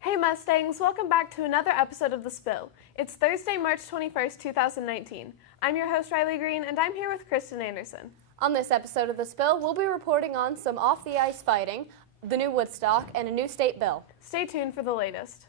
Hey Mustangs, welcome back to another episode of The Spill. It's Thursday, March 21st, 2019. I'm your host, Riley Green, and I'm here with Kristen Anderson. On this episode of The Spill, we'll be reporting on some off-the-ice fighting, the new Woodstock, and a new state bill. Stay tuned for the latest.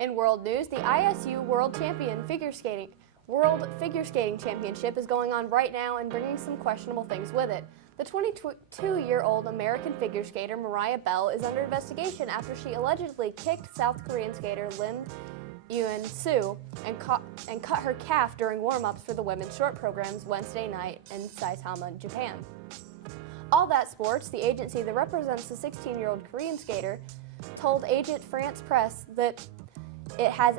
In world news, the ISU World Figure Skating Championship is going on right now and bringing some questionable things with it. The 22-year-old American figure skater Mariah Bell is under investigation after she allegedly kicked South Korean skater Lim Eun-soo and cut her calf during warm-ups for the women's short programs Wednesday night in Saitama, Japan. All That Sports, the agency that represents the 16-year-old Korean skater, told Agent France Press that it has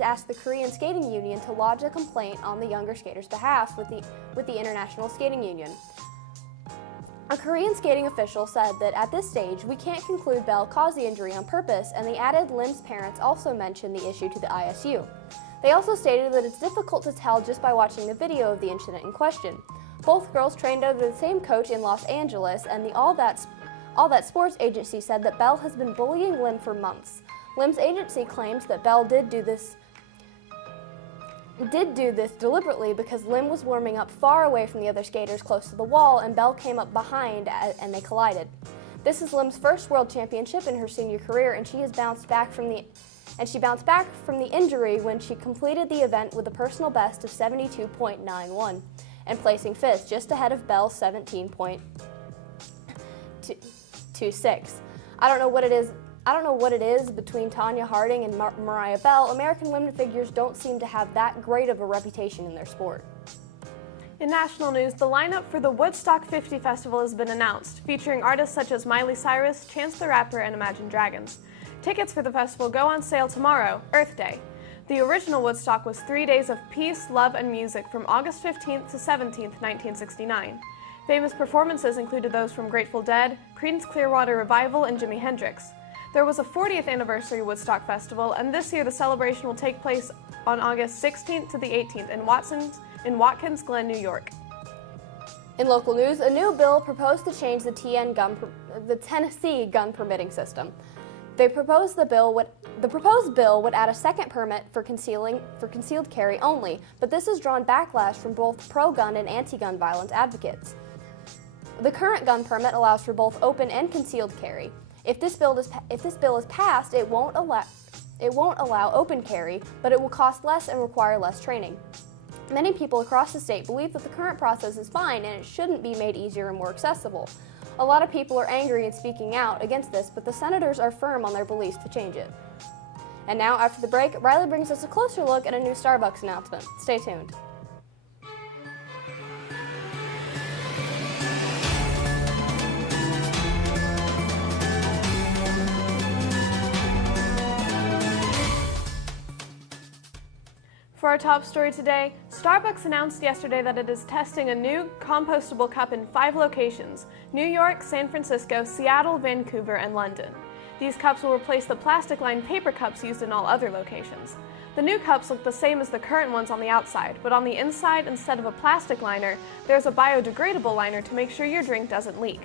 asked the Korean Skating Union to lodge a complaint on the younger skater's behalf with the International Skating Union. A Korean skating official said that at this stage, we can't conclude Bell caused the injury on purpose, and the added Lim's parents also mentioned the issue to the ISU. They also stated that it's difficult to tell just by watching the video of the incident in question. Both girls trained under the same coach in Los Angeles, and the All That Sports agency said that Bell has been bullying Lim for months. Lim's agency claims that Bell did do this deliberately because Lim was warming up far away from the other skaters close to the wall, and Bell came up behind and they collided. This is Lim's first world championship in her senior career, and she bounced back from the injury when she completed the event with a personal best of 72.91 and placing fifth, just ahead of Bell's 17.26. I don't know what it is between Tanya Harding and Mariah Bell. American women figures don't seem to have that great of a reputation in their sport. In national news, the lineup for the Woodstock 50 Festival has been announced, featuring artists such as Miley Cyrus, Chance the Rapper, and Imagine Dragons. Tickets for the festival go on sale tomorrow, Earth Day. The original Woodstock was 3 days of peace, love, and music from August 15th to 17th, 1969. Famous performances included those from Grateful Dead, Creedence Clearwater Revival, and Jimi Hendrix. There was a 40th anniversary Woodstock Festival, and this year the celebration will take place on August 16th to the 18th in Watkins Glen, New York. In local news, a new bill proposed to change the Tennessee gun permitting system. The proposed bill would add a second permit for concealed carry only, but this has drawn backlash from both pro-gun and anti-gun violence advocates. The current gun permit allows for both open and concealed carry. If this bill is passed, it won't allow open carry, but it will cost less and require less training. Many people across the state believe that the current process is fine and it shouldn't be made easier and more accessible. A lot of people are angry and speaking out against this, but the senators are firm on their beliefs to change it. And now, after the break, Riley brings us a closer look at a new Starbucks announcement. Stay tuned. For our top story today, Starbucks announced yesterday that it is testing a new compostable cup in 5 locations: New York, San Francisco, Seattle, Vancouver, and London. These cups will replace the plastic-lined paper cups used in all other locations. The new cups look the same as the current ones on the outside, but on the inside, instead of a plastic liner, there's a biodegradable liner to make sure your drink doesn't leak.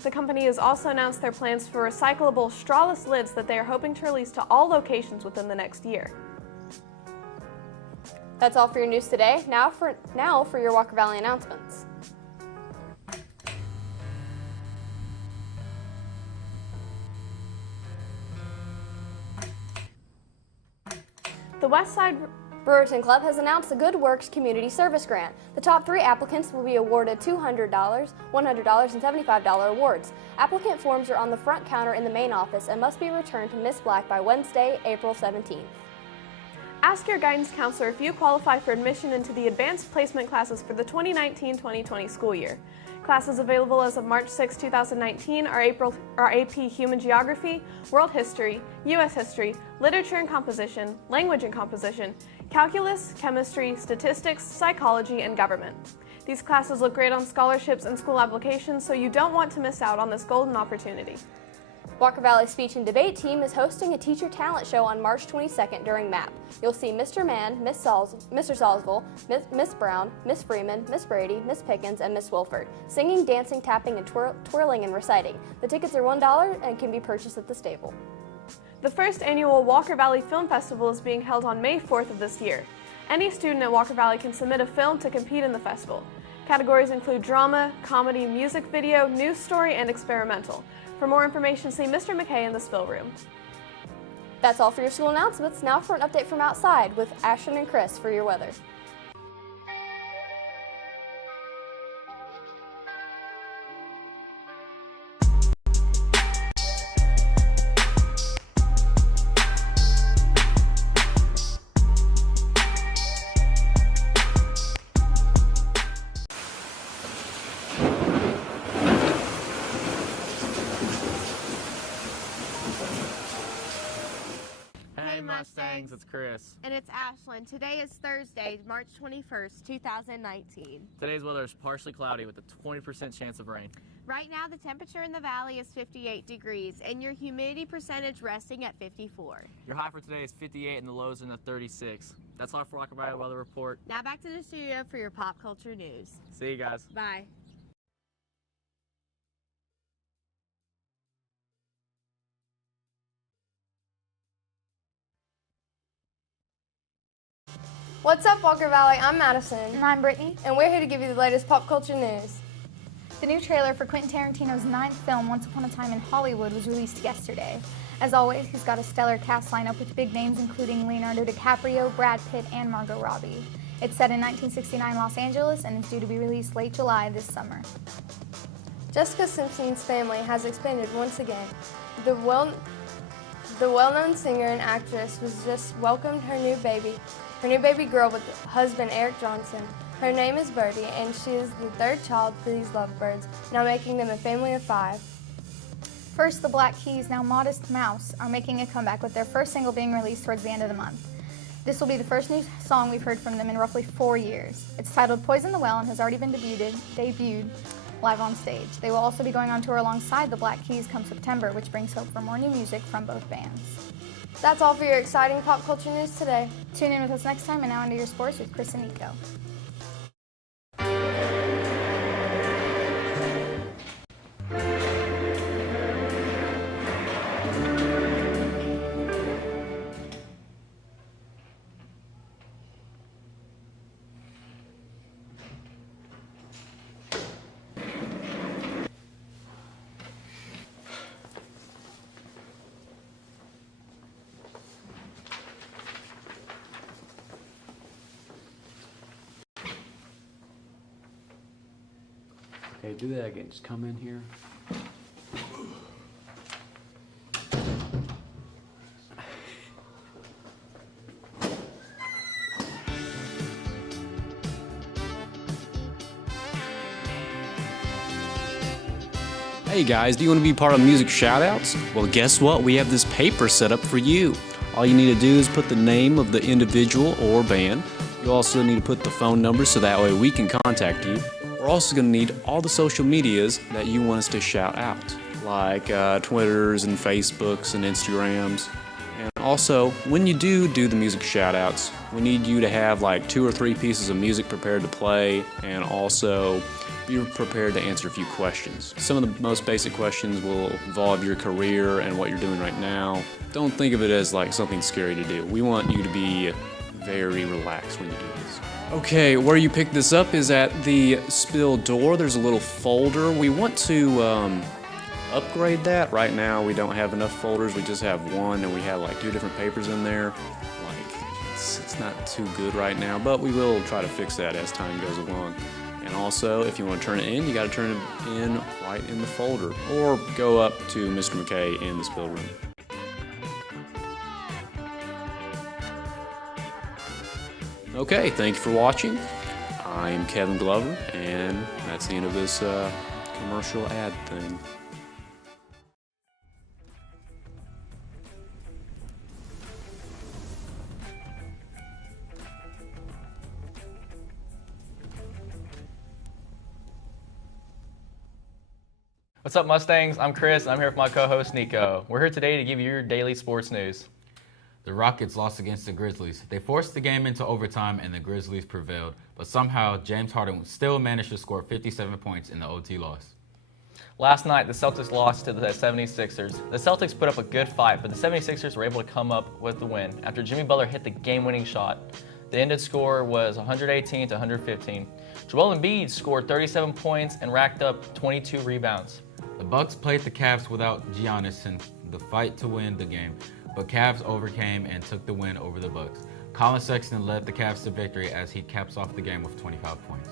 The company has also announced their plans for recyclable strawless lids that they are hoping to release to all locations within the next year. That's all for your news today. Now for your Walker Valley announcements. The Westside Brewerton Club has announced the Good Works Community Service Grant. The top 3 applicants will be awarded $200, $100, and $75 awards. Applicant forms are on the front counter in the main office and must be returned to Ms. Black by Wednesday, April 17th. Ask your guidance counselor if you qualify for admission into the advanced placement classes for the 2019-2020 school year. Classes available as of March 6, 2019 are AP Human Geography, World History, U.S. History, Literature and Composition, Language and Composition, Calculus, Chemistry, Statistics, Psychology, and Government. These classes look great on scholarships and school applications, so you don't want to miss out on this golden opportunity. Walker Valley Speech and Debate Team is hosting a teacher talent show on March 22nd during MAP. You'll see Mr. Mann, Mr. Salzville, Miss Brown, Miss Freeman, Miss Brady, Miss Pickens, and Miss Wilford, singing, dancing, tapping, and twirling and reciting. The tickets are $1 and can be purchased at the stable. The first annual Walker Valley Film Festival is being held on May 4th of this year. Any student at Walker Valley can submit a film to compete in the festival. Categories include drama, comedy, music video, news story, and experimental. For more information, see Mr. McKay in the spill room. That's all for your school announcements. Now for an update from outside with Ashton and Chris for your weather. Hey Mustangs, it's Chris. And it's Ashlyn. Today is Thursday, March 21st, 2019. Today's weather is partially cloudy with a 20% chance of rain. Right now, the temperature in the valley is 58 degrees, and your humidity percentage resting at 54. Your high for today is 58 and the lows are in the 36. That's all for Walker Valley Weather Report. Now back to the studio for your pop culture news. See you guys. Bye. What's up, Walker Valley? I'm Madison. And I'm Brittany. And we're here to give you the latest pop culture news. The new trailer for Quentin Tarantino's 9th film, Once Upon a Time in Hollywood, was released yesterday. As always, he's got a stellar cast lineup with big names including Leonardo DiCaprio, Brad Pitt, and Margot Robbie. It's set in 1969 Los Angeles and is due to be released late July this summer. Jessica Simpson's family has expanded once again. The well-known singer and actress was just welcomed her new baby girl with husband Eric Johnson. Her name is Birdie, and she is the 3rd child for these lovebirds, now making them a family of 5. First, the Black Keys, now Modest Mouse, are making a comeback with their first single being released towards the end of the month. This will be the first new song we've heard from them in roughly 4 years. It's titled Poison the Well and has already been debuted live on stage. They will also be going on tour alongside the Black Keys come September, which brings hope for more new music from both bands. That's all for your exciting pop culture news today. Tune in with us next time, and now into your sports with Chris and Nico. Okay, do that again. Just come in here. Hey guys, do you want to be part of music shoutouts? Well, guess what? We have this paper set up for you. All you need to do is put the name of the individual or band. You also need to put the phone number so that way we can contact you. We're also going to need all the social medias that you want us to shout out, like Twitters and Facebooks and Instagrams. And Also, when you do the music shoutouts, we need you to have like 2 or 3 pieces of music prepared to play, and also be prepared to answer a few questions. Some of the most basic questions will involve your career and what you're doing right now. Don't think of it as like something scary to do. We want you to be very relaxed when you do this. Okay, where you pick this up is at the spill door. There's a little folder. We want to upgrade that. Right now we don't have enough folders. We just have one, and we have like 2 different papers in there. Like it's not too good right now, but we will try to fix that as time goes along. And also, if you want to turn it in, you got to turn it in right in the folder, or go up to Mr. McKay in the spill room. Okay, thank you for watching. I'm Kevin Glover, and that's the end of this commercial ad thing. What's up, Mustangs? I'm Chris, and I'm here with my co-host, Nico. We're here today to give you your daily sports news. The Rockets lost against the Grizzlies. They forced the game into overtime, and the Grizzlies prevailed. But somehow, James Harden still managed to score 57 points in the OT loss. Last night, the Celtics lost to the 76ers. The Celtics put up a good fight, but the 76ers were able to come up with the win after Jimmy Butler hit the game-winning shot. The ended score was 118 to 115. Joel Embiid scored 37 points and racked up 22 rebounds. The Bucks played the Cavs without Giannis in the fight to win the game, but Cavs overcame and took the win over the Bucks. Colin Sexton led the Cavs to victory as he caps off the game with 25 points.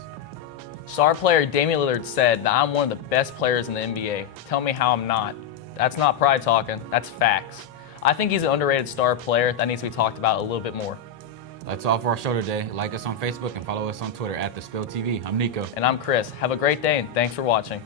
Star player Damian Lillard said that I'm one of the best players in the NBA. Tell me how I'm not. That's not pride talking, that's facts. I think he's an underrated star player that needs to be talked about a little bit more. That's all for our show today. Like us on Facebook and follow us on Twitter @TheSpillTV. I'm Nico. And I'm Chris. Have a great day, and thanks for watching.